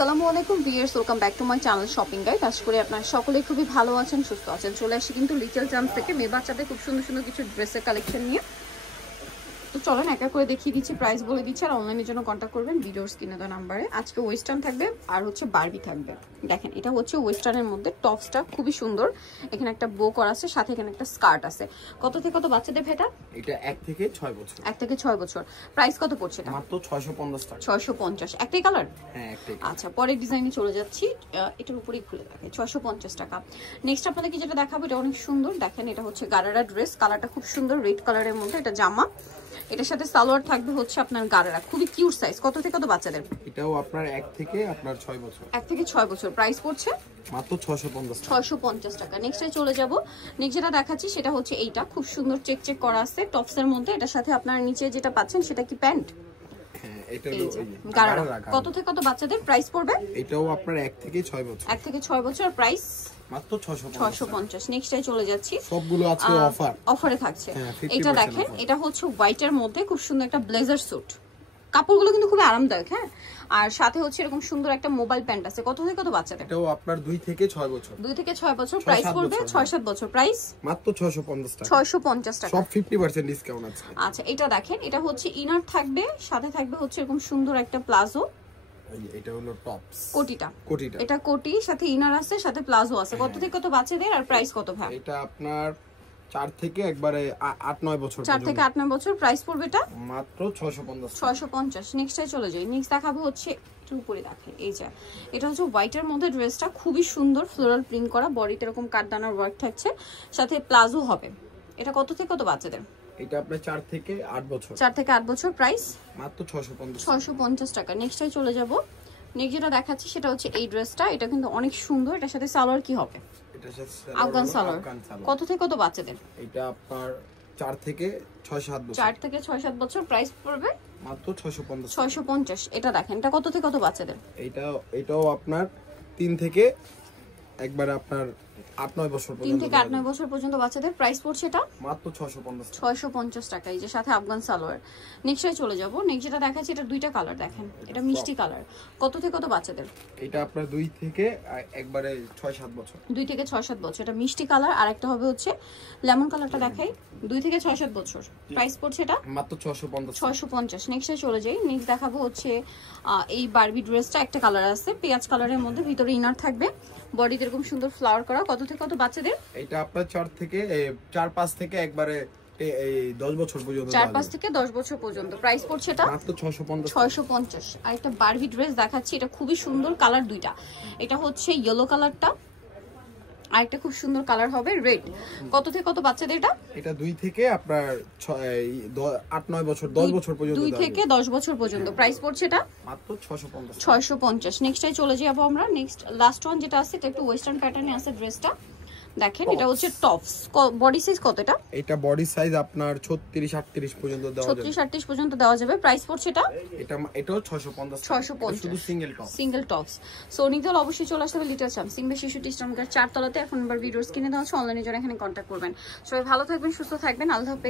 আসসালামু আলাইকুম viewers, welcome back to my channel shopping guide. আশা করি আপনারা সকলেই খুবই ভালো আছেন, সুস্থ আছেন। চলে আসি কিন্তু লিটল জামস থেকে মেয়ে বাচ্চাদের খুব সুন্দর সুন্দর কিছু ড্রেসের কালেকশন নিয়ে। তো চলেন এক এক করে দেখিয়ে দিচ্ছি, প্রাইস বলে দিচ্ছি, আর অনলাইনের জন্য কন্ট্যাক্ট করবেন ভিডিওর স্ক্রিনে দেওয়া নাম্বারে। আজকে ওয়েস্টার্ন থাকবে আর হচ্ছে বারবি থাকবে। দেখেন এটা হচ্ছে ওয়েস্টার্নের মধ্যে, টপসটা খুবই সুন্দর, এখানে একটা বো করা আছে, সাথে এখানে একটা স্কার্ট আছে। কত থেকে কত বাচ্চাদের ভেটা? এটা 1 থেকে 6 বছর। 1 থেকে 6 বছর। প্রাইস কত পড়ছে এটা? মাত্র 650 টাকা। 650। একটাই কালার? হ্যাঁ একটাই। আচ্ছা, পরের ডিজাইনে চলে যাচ্ছি, এটার উপরেই খুলে থাকে। 650 টাকা। নেক্সট আপনাদেরকে যেটা দেখাবো এটা অনেক সুন্দর, দেখেন এটা হচ্ছে গারারা ড্রেস, কালারটা খুব সুন্দর, রেড কালারের মধ্যে। এটা জামা, এটার সাথে সালোয়ার থাকবে হচ্ছে আপনার গারারা, খুবই কিউট সাইজ। কত থেকে কত বাচ্চাদের? এটাও আপনার 1 থেকে আপনার 6 বছর। 1 থেকে 6 বছর। প্রাইস পড়ছে মাত্র 650 টাকা। 650 টাকা। নেক্সটে চলে যাব। নেক্সট যেটা দেখাচ্ছি সেটা হচ্ছে এইটা, খুব সুন্দর চেক চেক করা আছে টপসের মধ্যে। এটার সাথে আপনার নিচে যেটা পাচ্ছেন সেটা কি প্যান্ট? হ্যাঁ এটা হলো গারারা। কত থেকে কত বাচ্চাদের প্রাইস পড়বে? এটাও আপনার 1 থেকে 6 বছর। 1 থেকে 6 বছর। প্রাইস মাত্র 650। নেক্সটে চলে যাচ্ছি, সবগুলো আছে অফার, অফারে থাকছে। 50% এটা দেখেন, এটা হচ্ছে হোয়াইটের মধ্যে খুব সুন্দর একটা ব্লেজার স্যুট, কাপড়গুলো কিন্তু খুব আরামদায়ক। হ্যাঁ, আর সাথে হচ্ছে এরকম সুন্দর একটা মোবাইল প্যান্ট আছে। কত থেকে কত বাচ্চাদের? এটাও আপনার 2 থেকে 6 বছর। 2 থেকে 6 বছর। প্রাইস পড়বে 6-7 বছর। প্রাইস মাত্র 650 টাকা। 650 টাকা। সব 50% ডিসকাউন্ট আছে। আচ্ছা, এটা দেখেন, এটা হচ্ছে ইনার থাকবে, সাথে থাকবে হচ্ছে এরকম সুন্দর একটা প্লাজো। এটা হলো টপস, কোটিটা। কোটিটা এটা কোটি, সাথে ইনার আছে, সাথে প্লাজো আছে। কত থেকে কত বাচ্চাদের আর প্রাইস কত ভাই? এটা আপনার 4 থেকে একবারে 8-9 বছর। 4 থেকে 8-9 বছর। প্রাইস পড়বে এটা মাত্র 650। 650। নেক্সটে চলে যাই। নেক্সট দেখাবো হচ্ছে একটু উপরে দেখেন, এই যে এটা হচ্ছে হোয়াইটের মধ্যে ড্রেসটা, খুবই সুন্দর ফ্লোরাল প্রিন্ট করা, বডিতে এরকম কাঠদানার ওয়ার্ক থাকছে, সাথে প্লাজো হবে। এটা কত থেকে কত বাচ্চাদের? এটা আপনার 4 থেকে 8 বছর। 4 থেকে 8 বছর। প্রাইস মাত্র 650। 650 টাকা। নেক্সটে চলে যাব। নেক্সট যেটা দেখাচ্ছি সেটা হচ্ছে এই ড্রেসটা, এটা কিন্তু অনেক সুন্দর। এটার সাথে সালোয়ার কি হবে? এটা সাথে আফগান সালোয়ার। কত থেকে কত বাচ্চাদের? এটা আপনার 4 থেকে 6-7 বছর। 4 থেকে 6-7 বছর। প্রাইস পড়বে মাত্র 650। 650। এটা দেখেন, এটা কত থেকে কত বাচ্চাদের? এটাও আপনার 3 থেকে একবারে আপনার 8-9 বছর পর্যন্ত। 3 থেকে 8-9 বছর পর্যন্ত বাচ্চাদের। প্রাইস পড়ছে এটা মাত্র 650। 650 টাকা, এই যে সাথে আফগান সালোয়ার। নেক্সটে চলে যাব। নেক্সট যেটা দেখাচ্ছি এটা দুইটা কালার, দেখেন এটা মিষ্টি কালার। কত থেকে কত বাচ্চাদের? এটা আপনার 2 থেকে একবারে 6-7 বছর। 2 থেকে 6-7 বছর। এটা মিষ্টি কালার, আর একটা হবে হচ্ছে লেমন কালারটা দেখাই। 2 থেকে 6-7 বছর। প্রাইস পড়ছে এটা মাত্র 650। 650। নেক্সটে চলে যাই। নেক্সট দেখাবো হচ্ছে এই বারবি ড্রেসটা, একটা কালার আছে পেঁয়াজ কালারের মধ্যে, ভিতরে ইনার থাকবে, বডিতে এরকম সুন্দর ফ্লাওয়ার করা। কত থেকে কত বাচ্চাদের? এটা আপনার 4-5 থেকে একবারে এই 10 বছর পর্যন্ত। 4-5 থেকে 10 বছর পর্যন্ত। প্রাইস পড়ছে এটা মাত্র 650। 650। আর একটা বারবি ড্রেস দেখাচ্ছি, এটা খুবই সুন্দর, কালার দুইটা। এটা হচ্ছে ইয়েলো কালারটা, আর একটা খুব সুন্দর কালার হবে রেড। কত থেকে কত বাচ্চাদের এটা? এটা 2 থেকে আপনার 8-9 বছর, 10 বছর পর্যন্ত। 2 থেকে 10 বছর পর্যন্ত। প্রাইস পড়ছে এটা মাত্র 650। 650। নেক্সটটাই চলে যাবো আমরা। নেক্সট লাস্ট ওয়ান যেটা আছে, এটা একটু ওয়েস্টার্ন প্যাটার্নে আছে ড্রেসটা, দেখেন এটা হচ্ছে টপস। বডি সাইজ কত এটা? এটা বডি সাইজ আপনার 36-38 পর্যন্ত দেওয়া যাবে। 36-38 পর্যন্ত দেওয়া যাবে। প্রাইস পড়ছে এটা এটাও 650। 650 শুধু single top. Single tops. So নিতে অবশ্যই চলে আসতে হবে লিটল চাম সিংবে শিশু টিস্টামকার 4 তলাতে। এখন নাম্বার ভিডিওস কিনে দেওয়া হচ্ছে, অনলাইনে যারা এখানে কন্ট্যাক্ট করবেন। সবাই ভালো থাকবেন, সুস্থ থাকবেন, আল্লাহ হাফেজ।